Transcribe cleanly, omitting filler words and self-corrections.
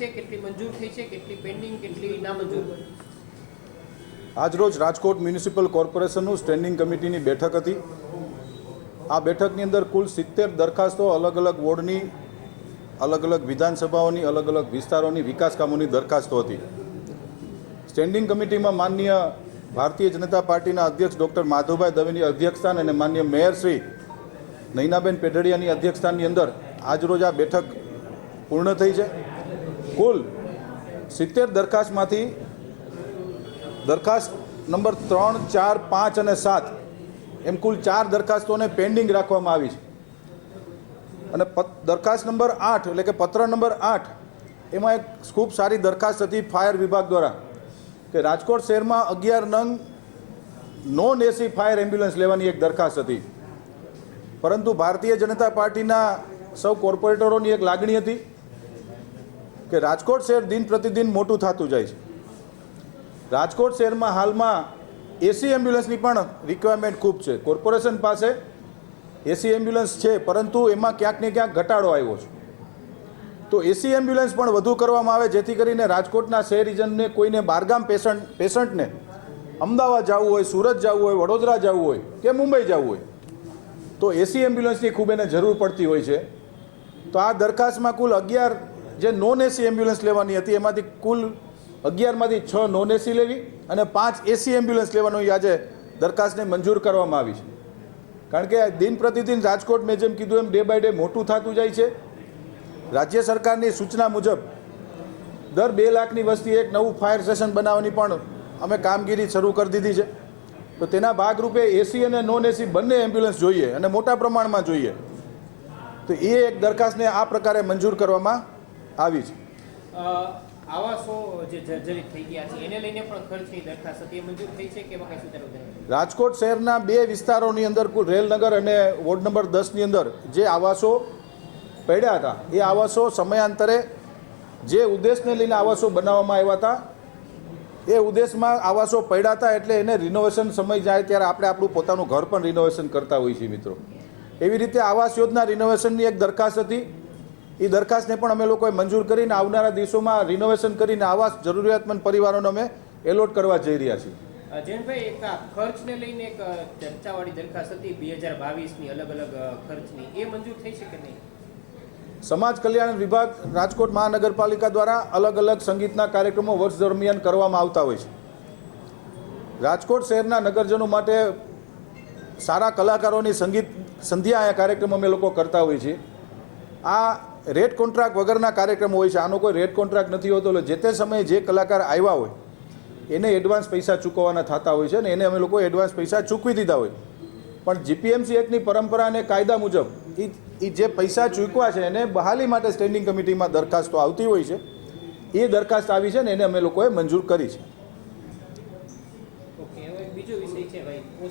છે, કેટલી મંજૂર થઈ છે, કેટલી પેન્ડિંગ, કેટલી નામંજૂર? આજરોજ રાજકોટ મ્યુનિસિપલ કોર્પોરેશનનું સ્ટેન્ડિંગ કમિટીની બેઠક હતી. આ બેઠકની અંદર કુલ 70 દરખાસ્તો અલગ અલગ વોર્ડની, અલગ અલગ વિધાનસભાઓની, અલગ અલગ વિસ્તારોની વિકાસ કામોની દરખાસ્તો હતી. સ્ટેન્ડિંગ કમિટીમાં માનનીય ભારતીય જનતા પાર્ટીના અધ્યક્ષ ડૉક્ટર માધવભાઈ દવેની અધ્યક્ષસ્થાન અને માનનીય મેયર શ્રી નૈનાબેન પેઢડિયાની અધ્યક્ષસ્થાનની અંદર આજરોજ આ બેઠક પૂર્ણ થઈ છે. કુલ 70 દરખાસ્તમાંથી દરખાસ્ત નંબર 3, 4, 5 અને 7 એમ કુલ 4 દરખાસ્તોને પેન્ડિંગ રાખવામાં આવી છે. અને દરખાસ્ત નંબર 8 એટલે કે પત્ર નંબર 8 એમાં એક ખૂબ સારી દરખાસ્ત હતી ફાયર વિભાગ દ્વારા કે રાજકોટ શહેરમાં 11 નંગ નોન એસી ફાયર એમ્બ્યુલન્સ લેવાની એક દરખાસ્ત હતી. પરંતુ ભારતીય જનતા પાર્ટીના સૌ કોર્પોરેટરોની એક લાગણી હતી કે રાજકોટ શહેર દિન પ્રતિદિન મોટું થતું જાય છે. રાજકોટ શહેરમાં હાલમાં એસી એમ્બ્યુલન્સની પણ રિક્વાયરમેન્ટ ખૂબ છે. કોર્પોરેશન પાસે એસી એમ્બ્યુલન્સ છે, પરંતુ એમાં ક્યાંક ને ક્યાંક ઘટાડો આવ્યો છે. તો એસી એમ્બ્યુલન્સ પણ વધુ કરવામાં આવે, જેથી કરીને રાજકોટના શહેરીજનને, કોઈને બહારગામ પેશન્ટને અમદાવાદ જવું હોય, સુરત જવું હોય, વડોદરા જવું હોય કે મુંબઈ જવું હોય તો એસી એમ્બ્યુલન્સની ખૂબ એને જરૂર પડતી હોય છે. તો આ દરખાસ્તમાં કુલ 11 જે નોન એસી એમ્બ્યુલન્સ લેવાની હતી, એમાંથી કુલ 11માંથી 6 નોન એસી લેવી અને 5 એસી એમ્બ્યુલન્સ લેવાનું આજે દરખાસ્તને મંજૂર કરવામાં આવી છે. કારણ કે દિન પ્રતિદિન રાજકોટ, મેં જેમ કીધું એમ, ડે બાય ડે મોટું થતું જાય છે. રાજ્ય સરકારની સૂચના મુજબ દર 2 લાખની વસ્તી એક નવું ફાયર સ્ટેશન બનાવવાની પણ અમે કામગીરી શરૂ કરી દીધી છે. તો તેના ભાગરૂપે એસી અને નોન એસી બંને એમ્બ્યુલન્સ જોઈએ અને મોટા પ્રમાણમાં જોઈએ. તો એ એક દરખાસ્તને આ પ્રકારે મંજૂર કરવામાં આવી છે. આવાસો જે જર્જરિત થઈ ગયા છે એને લઈને પણ ખર્ચની દરખાસ્ત હતી, એ મંજૂર થઈ છે કે એમાં કઈ સુધારો થયો? રાજકોટ શહેરના 2 વિસ્તારોની અંદર, કુલ રેલનગર અને વોર્ડ નંબર 10ની અંદર જે આવાસો પડ્યા હતા, એ આવાસો સમયાંતરે જે ઉદ્દેશને લઈને આવાસો બનાવવામાં આવ્યા હતા, એ ઉદ્દેશમાં આવાસો પડ્યા હતા. એટલે એને રિનોવેશન સમય જાય ત્યારે આપણે આપણું પોતાનું ઘર પણ રિનોવેશન કરતા હોઈએ છીએ મિત્રો. એવી રીતે આવાસ યોજના રિનોવેશનની એક દરખાસ્ત હતી. એ દરખાસ્તને પણ અમે લોકોએ મંજૂર કરીને આવનારા દિવસોમાં રિનોવેશન કરીને આવાસ જરૂરિયાતમંદ પરિવારોને અમે એલોટ કરવા જઈ રહ્યા છીએ. જયંતભાઈ, એક ખર્ચને લઈને એક ચર્ચાવાળી દરખાસ્ત હતી 2022ની અલગ અલગ ખર્ચની, એ મંજૂર થઈ છે કે નહીં? સમાજ કલ્યાણ વિભાગ રાજકોટ મહાનગરપાલિકા દ્વારા અલગ અલગ સંગીતના કાર્યક્રમો વર્ષ દરમિયાન કરવામાં આવતા હોય છે. રાજકોટ શહેરના નગરજનો માટે સારા કલાકારોની સંગીત સંધ્યા કાર્યક્રમ અમે લોકો કરતા હોઈએ છીએ. આ રેટ કોન્ટ્રાક્ટ વગરના કાર્યક્રમો હોય છે. આનો કોઈ રેટ કોન્ટ્રાક્ટ નથી હોતો. એટલે જે તે સમયે જે કલાકાર આવ્યા હોય એને એડવાન્સ પૈસા ચૂકવવાના થતા હોય છે અને એને અમે લોકો એડવાન્સ પૈસા ચૂકવી દીધા હોય. પણ જીપીએમસી એક્ટની પરંપરા અને કાયદા મુજબ એ જે પૈસા ચૂકવા છે એને બહાલી માટે સ્ટેન્ડિંગ કમિટીમાં દરખાસ્તો આવતી હોય છે. એ દરખાસ્ત આવી છે ને એને અમે લોકોએ મંજૂર કરી છે. ઓકે, હવે બીજો વિષય છે ભાઈ.